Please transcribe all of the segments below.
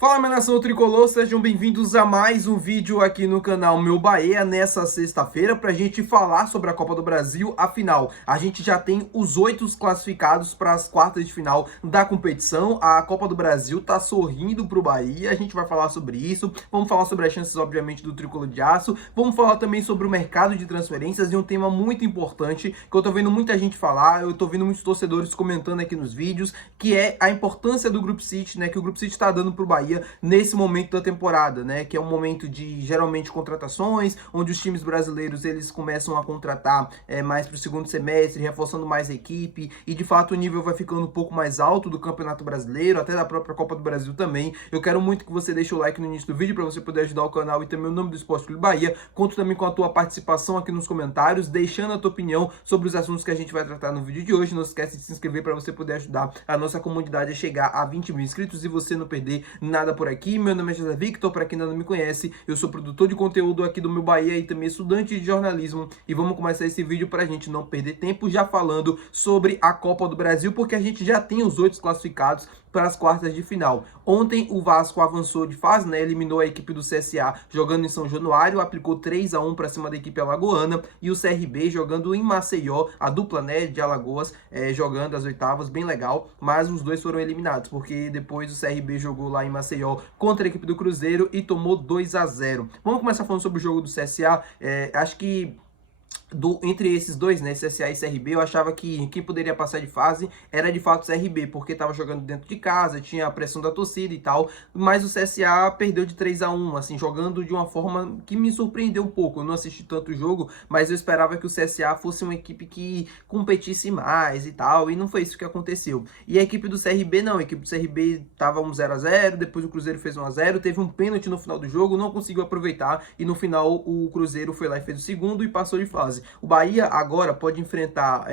Fala, minha nação tricolor, sejam bem-vindos a mais um vídeo aqui no canal Meu Bahia nessa sexta-feira para a gente falar sobre a Copa do Brasil. Afinal, a gente já tem os 8 classificados para as quartas de final da competição. A Copa do Brasil tá sorrindo para o Bahia, a gente vai falar sobre isso. Vamos falar sobre as chances, obviamente, do tricolor de aço. Vamos falar também sobre o mercado de transferências e um tema muito importante que eu tô vendo muita gente falar, eu tô vendo muitos torcedores comentando aqui nos vídeos, que é a importância do Group City, né, que o Group City está dando para o Bahia nesse momento da temporada, né, que é um momento de geralmente contratações, onde os times brasileiros eles começam a contratar mais para o segundo semestre, reforçando mais a equipe, e de fato o nível vai ficando um pouco mais alto do Campeonato Brasileiro, até da própria Copa do Brasil também. Eu quero muito que você deixe o like no início do vídeo para você poder ajudar o canal e também o nome do Esporte Clube Bahia. Conto também com a tua participação aqui nos comentários, deixando a tua opinião sobre os assuntos que a gente vai tratar no vídeo de hoje. Não esquece de se inscrever para você poder ajudar a nossa comunidade a chegar a 20 mil inscritos e você não perder nada por aqui. Meu nome é José Victor, para quem ainda não me conhece, eu sou produtor de conteúdo aqui do Meu Bahia e também estudante de jornalismo, e vamos começar esse vídeo para a gente não perder tempo já falando sobre a Copa do Brasil, porque a gente já tem os 8 classificados para as quartas de final. Ontem o Vasco avançou de fase, né, eliminou a equipe do CSA jogando em São Januário, aplicou 3-1 para cima da equipe alagoana, e o CRB jogando em Maceió, a dupla, né, de Alagoas, jogando as oitavas, bem legal, mas os dois foram eliminados, porque depois o CRB jogou lá em Maceió contra a equipe do Cruzeiro e tomou 2-0. Vamos começar falando sobre o jogo do CSA. Acho que entre esses dois, né, CSA e CRB, eu achava que quem poderia passar de fase era de fato o CRB, porque estava jogando dentro de casa, tinha a pressão da torcida e tal, mas o CSA perdeu de 3-1, assim, jogando de uma forma que me surpreendeu um pouco. Eu não assisti tanto o jogo, mas eu esperava que o CSA fosse uma equipe que competisse mais e tal, e não foi isso que aconteceu. E a equipe do CRB não, a equipe do CRB estava 0-0, depois o Cruzeiro fez 1-0, teve um pênalti no final do jogo, não conseguiu aproveitar, e no final o Cruzeiro foi lá e fez o segundo e passou de fase. O Bahia agora pode enfrentar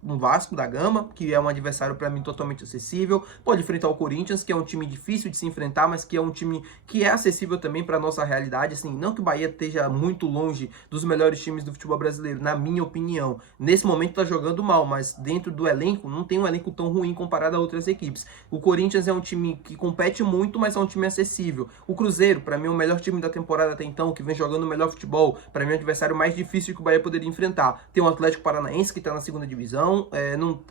um Vasco da Gama, que é um adversário para mim totalmente acessível, pode enfrentar o Corinthians, que é um time difícil de se enfrentar, mas que é um time que é acessível também para nossa realidade, assim, não que o Bahia esteja muito longe dos melhores times do futebol brasileiro, na minha opinião. Nesse momento está jogando mal, mas dentro do elenco, não tem um elenco tão ruim comparado a outras equipes. O Corinthians é um time que compete muito, mas é um time acessível. O Cruzeiro, para mim, é o melhor time da temporada até então, que vem jogando o melhor futebol, para mim é o adversário mais difícil que o Bahia poderia enfrentar. Tem o Atlético Paranaense, que está na segunda divisão,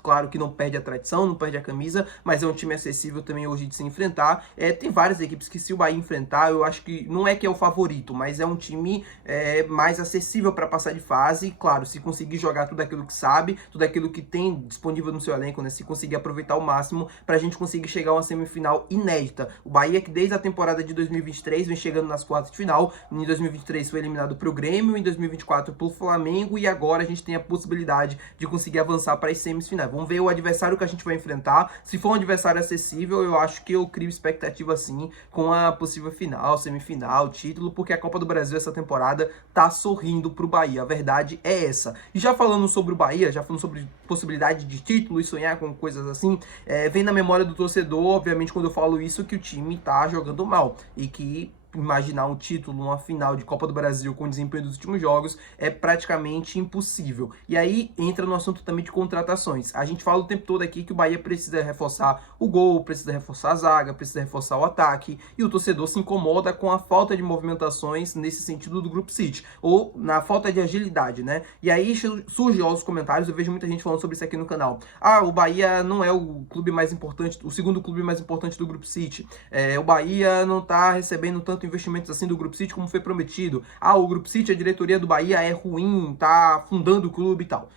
claro que não perde a tradição, não perde a camisa, mas é um time acessível também hoje de se enfrentar. Tem várias equipes que, se o Bahia enfrentar, eu acho que não é que é o favorito, mas é um time mais acessível para passar de fase. Claro, se conseguir jogar tudo aquilo que sabe, tudo aquilo que tem disponível no seu elenco, né, se conseguir aproveitar ao máximo para a gente conseguir chegar a uma semifinal inédita. O Bahia, que desde a temporada de 2023 vem chegando nas quartas de final, em 2023 foi eliminado para o Grêmio, em 2024 pelo Flamengo, e agora a gente tem a possibilidade de conseguir avançar para as semifinais. Vamos ver o adversário que a gente vai enfrentar. Se for um adversário acessível, eu acho que eu crio expectativa sim com a possível final, semifinal, título, porque a Copa do Brasil essa temporada tá sorrindo pro Bahia. A verdade é essa. E já falando sobre o Bahia, já falando sobre possibilidade de título e sonhar com coisas assim, vem na memória do torcedor, obviamente, quando eu falo isso, que o time tá jogando mal e que imaginar um título, uma final de Copa do Brasil com o desempenho dos últimos jogos é praticamente impossível. E aí entra no assunto também de contratações. A gente fala o tempo todo aqui que o Bahia precisa reforçar o gol, precisa reforçar a zaga, precisa reforçar o ataque, e o torcedor se incomoda com a falta de movimentações nesse sentido do Group City, ou na falta de agilidade, né? E aí surge aos comentários, eu vejo muita gente falando sobre isso aqui no canal. O Bahia não é o clube mais importante, o segundo clube mais importante do Group City. O Bahia não tá recebendo tanto investimentos assim do Group City como foi prometido. O Group City, a diretoria do Bahia é ruim, tá afundando o clube e tal.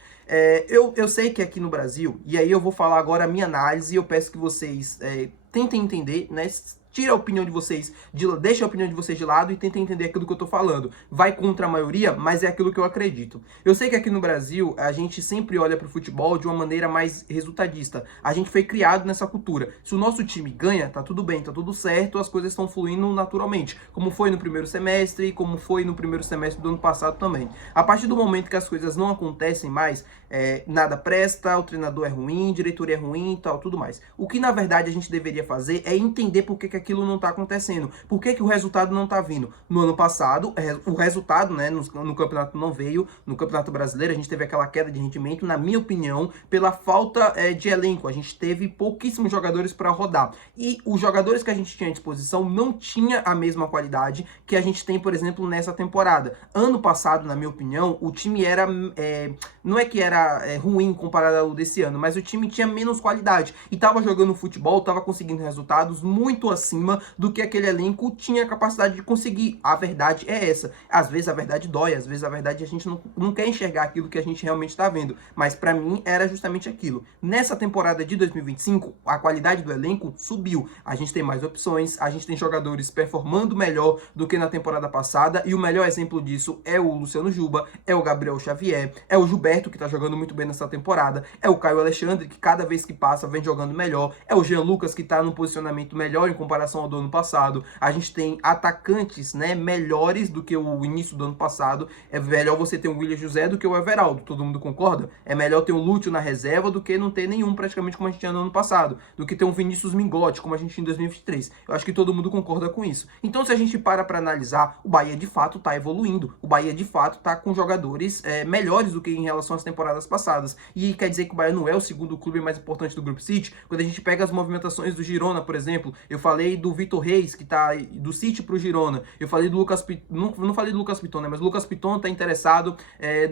Eu sei que aqui no Brasil, e aí eu vou falar agora a minha análise, e eu peço que vocês tentem entender, né? Tira a opinião de vocês, deixa a opinião de vocês de lado e tenta entender aquilo que eu tô falando. Vai contra a maioria, mas é aquilo que eu acredito. Eu sei que aqui no Brasil, a gente sempre olha pro futebol de uma maneira mais resultadista. A gente foi criado nessa cultura. Se o nosso time ganha, tá tudo bem, tá tudo certo, as coisas estão fluindo naturalmente. Como foi no primeiro semestre, como foi no primeiro semestre do ano passado também. A partir do momento que as coisas não acontecem mais, nada presta, o treinador é ruim, diretoria é ruim e tal, tudo mais. O que na verdade a gente deveria fazer é entender por que aquilo não tá acontecendo? Por que o resultado não tá vindo? No ano passado, o resultado, né, no campeonato não veio, no Campeonato Brasileiro a gente teve aquela queda de rendimento, na minha opinião, pela falta de elenco. A gente teve pouquíssimos jogadores para rodar. E os jogadores que a gente tinha à disposição não tinha a mesma qualidade que a gente tem, por exemplo, nessa temporada. Ano passado, na minha opinião, o time era... não é que era ruim comparado ao desse ano, mas o time tinha menos qualidade. E tava jogando futebol, tava conseguindo resultados muito acima do que aquele elenco tinha capacidade de conseguir. A verdade é essa. Às vezes a verdade dói, às vezes a verdade a gente não quer enxergar aquilo que a gente realmente está vendo. Mas para mim era justamente aquilo. Nessa temporada de 2025, a qualidade do elenco subiu. A gente tem mais opções, a gente tem jogadores performando melhor do que na temporada passada, e o melhor exemplo disso é o Luciano Juba, é o Gabriel Xavier, é o Gilberto, que tá jogando muito bem nessa temporada, é o Caio Alexandre, que cada vez que passa vem jogando melhor, é o Jean Lucas, que tá num posicionamento melhor em comparação ao do ano passado. A gente tem atacantes, né, melhores do que o início do ano passado. É melhor você ter um William José do que o Everaldo, todo mundo concorda? É melhor ter um Lúcio na reserva do que não ter nenhum, praticamente, como a gente tinha no ano passado, do que ter um Vinícius Mingotti, como a gente tinha em 2023. Eu acho que todo mundo concorda com isso. Então, se a gente para analisar, o Bahia de fato tá evoluindo. O Bahia de fato tá com jogadores melhores do que em relação às temporadas passadas. E quer dizer que o Bahia não é o segundo clube mais importante do Grupo City? Quando a gente pega as movimentações do Girona, por exemplo, eu falei do Vitor Reis, que tá do City pro Girona. Eu falei do Lucas Piton, não falei do Lucas Piton, né? Mas o Lucas Piton tá interessado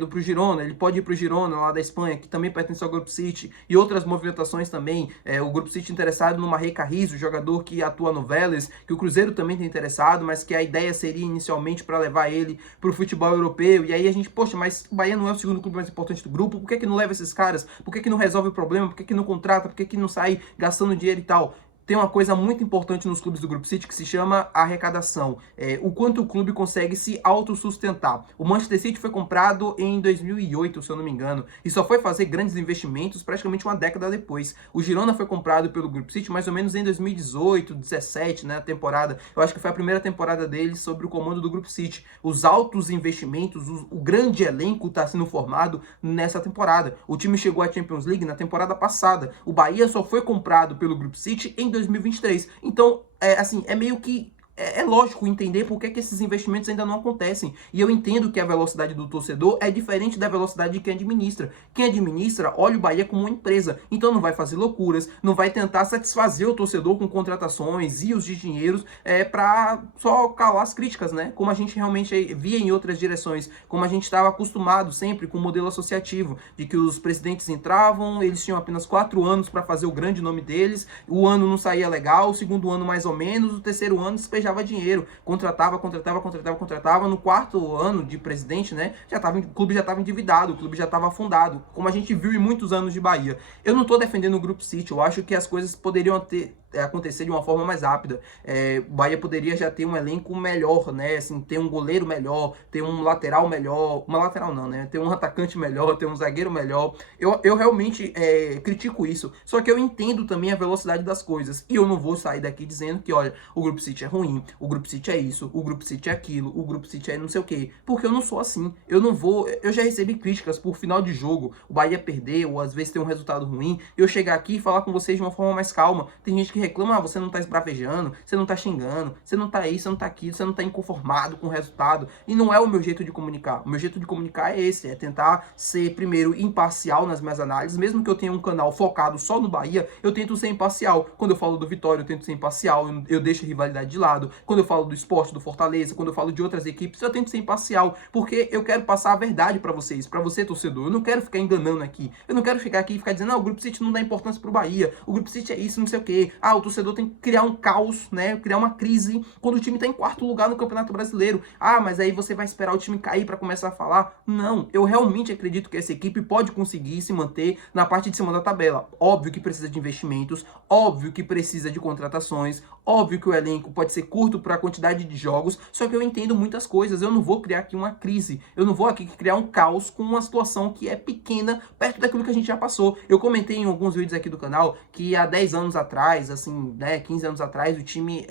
pro Girona. Ele pode ir pro Girona, lá da Espanha, que também pertence ao Grupo City. E outras movimentações também. O Grupo City interessado no Marrey Carrizo, jogador que atua no Vélez, que o Cruzeiro também tem interessado, mas que a ideia seria inicialmente para levar ele pro futebol europeu. E aí a gente, poxa, mas o Bahia não é o segundo clube mais importante do grupo, por que não leva esses caras? Por que não resolve o problema? Por que não contrata? Por que não sai gastando dinheiro e tal? Tem uma coisa muito importante nos clubes do Grupo City que se chama arrecadação. O quanto o clube consegue se autossustentar. O Manchester City foi comprado em 2008, se eu não me engano, e só foi fazer grandes investimentos praticamente uma década depois. O Girona foi comprado pelo Grupo City mais ou menos em 2018, 17, né, a temporada. Eu acho que foi a primeira temporada deles sob o comando do Grupo City. Os altos investimentos, o grande elenco está sendo formado nessa temporada. O time chegou à Champions League na temporada passada. O Bahia só foi comprado pelo Grupo City em 2023. Então, assim, é meio que é lógico entender por que esses investimentos ainda não acontecem. E eu entendo que a velocidade do torcedor é diferente da velocidade de quem administra. Quem administra olha o Bahia como uma empresa. Então não vai fazer loucuras, não vai tentar satisfazer o torcedor com contratações, rios de dinheiros, para só calar as críticas, né? Como a gente realmente via em outras direções, como a gente estava acostumado sempre com o modelo associativo, de que os presidentes entravam, eles tinham apenas 4 anos para fazer o grande nome deles, o ano não saía legal, o segundo ano mais ou menos, o terceiro ano despejava dinheiro, contratava, no 4º ano de presidente, né, o clube já estava endividado, o clube já estava afundado, como a gente viu em muitos anos de Bahia. Eu não estou defendendo o Grupo City, eu acho que as coisas poderiam acontecer de uma forma mais rápida. O Bahia poderia já ter um elenco melhor, né, assim, ter um goleiro melhor, ter um lateral melhor, uma lateral não, né, ter um atacante melhor, ter um zagueiro melhor. Eu realmente critico isso, só que eu entendo também a velocidade das coisas, e eu não vou sair daqui dizendo que, olha, o Grupo City é ruim, o Grupo City é isso, o Grupo City é aquilo, o Grupo City é não sei o que, porque eu não sou assim. Eu já recebi críticas por final de jogo, o Bahia perder, ou às vezes ter um resultado ruim, eu chegar aqui e falar com vocês de uma forma mais calma. Tem gente que reclama, você não tá esbravejando, você não tá xingando, você não tá isso, você não tá aquilo, você não tá inconformado com o resultado, e não é o meu jeito de comunicar. O meu jeito de comunicar é esse, é tentar ser, primeiro, imparcial nas minhas análises. Mesmo que eu tenha um canal focado só no Bahia, eu tento ser imparcial. Quando eu falo do Vitória, eu tento ser imparcial, eu deixo a rivalidade de lado. Quando eu falo do Sport, do Fortaleza, quando eu falo de outras equipes, eu tento ser imparcial, porque eu quero passar a verdade para vocês, para você, torcedor. Eu não quero ficar enganando aqui, eu não quero ficar aqui e ficar dizendo, o Grupo City não dá importância pro Bahia, o Grupo City é isso, não sei o que. O torcedor tem que criar um caos, né, criar uma crise quando o time tá em 4º lugar no Campeonato Brasileiro. Mas aí você vai esperar o time cair para começar a falar? Não, eu realmente acredito que essa equipe pode conseguir se manter na parte de cima da tabela. Óbvio que precisa de investimentos, óbvio que precisa de contratações, óbvio que o elenco pode ser curto para a quantidade de jogos, só que eu entendo muitas coisas. Eu não vou criar aqui uma crise, eu não vou aqui criar um caos com uma situação que é pequena perto daquilo que a gente já passou. Eu comentei em alguns vídeos aqui do canal que há 10 anos atrás, assim, né, 15 anos atrás, o time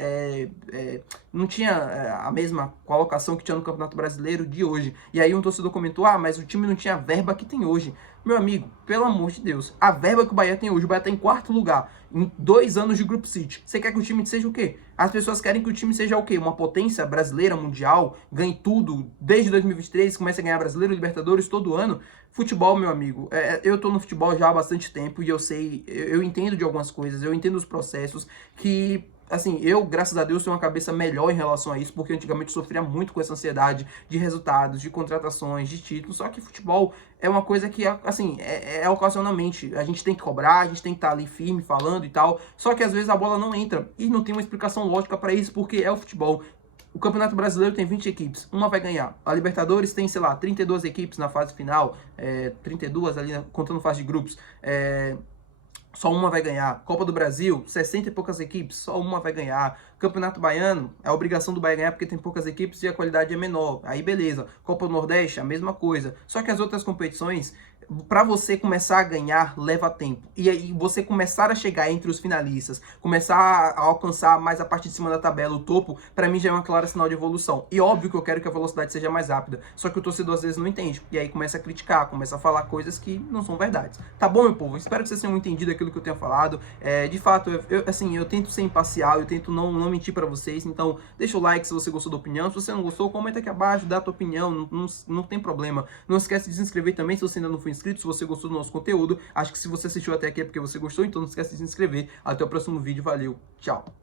não tinha a mesma colocação que tinha no Campeonato Brasileiro de hoje. E aí um torcedor comentou, ah, mas o time não tinha a verba que tem hoje. Meu amigo, pelo amor de Deus, a verba que o Bahia tem hoje, o Bahia está em quarto lugar, em 2 anos de Group City. Você quer que o time seja o quê? As pessoas querem que o time seja o quê? Uma potência brasileira, mundial, ganhe tudo, desde 2023, comece a ganhar Brasileiro, Libertadores todo ano. Futebol, meu amigo, eu tô no futebol já há bastante tempo e eu sei, eu entendo de algumas coisas, eu entendo os processos que... Assim, eu, graças a Deus, tenho uma cabeça melhor em relação a isso, porque antigamente sofria muito com essa ansiedade de resultados, de contratações, de títulos. Só que futebol é uma coisa que, assim, é ocasionalmente. A gente tem que cobrar, a gente tem que estar ali firme, falando e tal. Só que às vezes a bola não entra e não tem uma explicação lógica para isso, porque é o futebol. O Campeonato Brasileiro tem 20 equipes, uma vai ganhar. A Libertadores tem, sei lá, 32 equipes na fase final, 32 ali, contando fase de grupos. Só uma vai ganhar. Copa do Brasil, 60 e poucas equipes, só uma vai ganhar. Campeonato Baiano, é a obrigação do Bahia ganhar porque tem poucas equipes e a qualidade é menor. Aí beleza. Copa do Nordeste, a mesma coisa. Só que as outras competições, para você começar a ganhar, leva tempo. E aí você começar a chegar entre os finalistas, começar a alcançar mais a parte de cima da tabela, o topo, para mim já é uma clara sinal de evolução. E óbvio que eu quero que a velocidade seja mais rápida. Só que o torcedor às vezes não entende. E aí começa a criticar, começa a falar coisas que não são verdades. Tá bom, meu povo? Espero que vocês tenham entendido aquilo que eu tenho falado. De fato, eu tento ser imparcial, eu tento não mentir para vocês. Então, deixa o like se você gostou da opinião. Se você não gostou, comenta aqui abaixo, dá a tua opinião, não tem problema. Não esquece de se inscrever também se você ainda não for inscrito, se você gostou do nosso conteúdo. Acho que se você assistiu até aqui é porque você gostou, então não esquece de se inscrever. Até o próximo vídeo, valeu, tchau!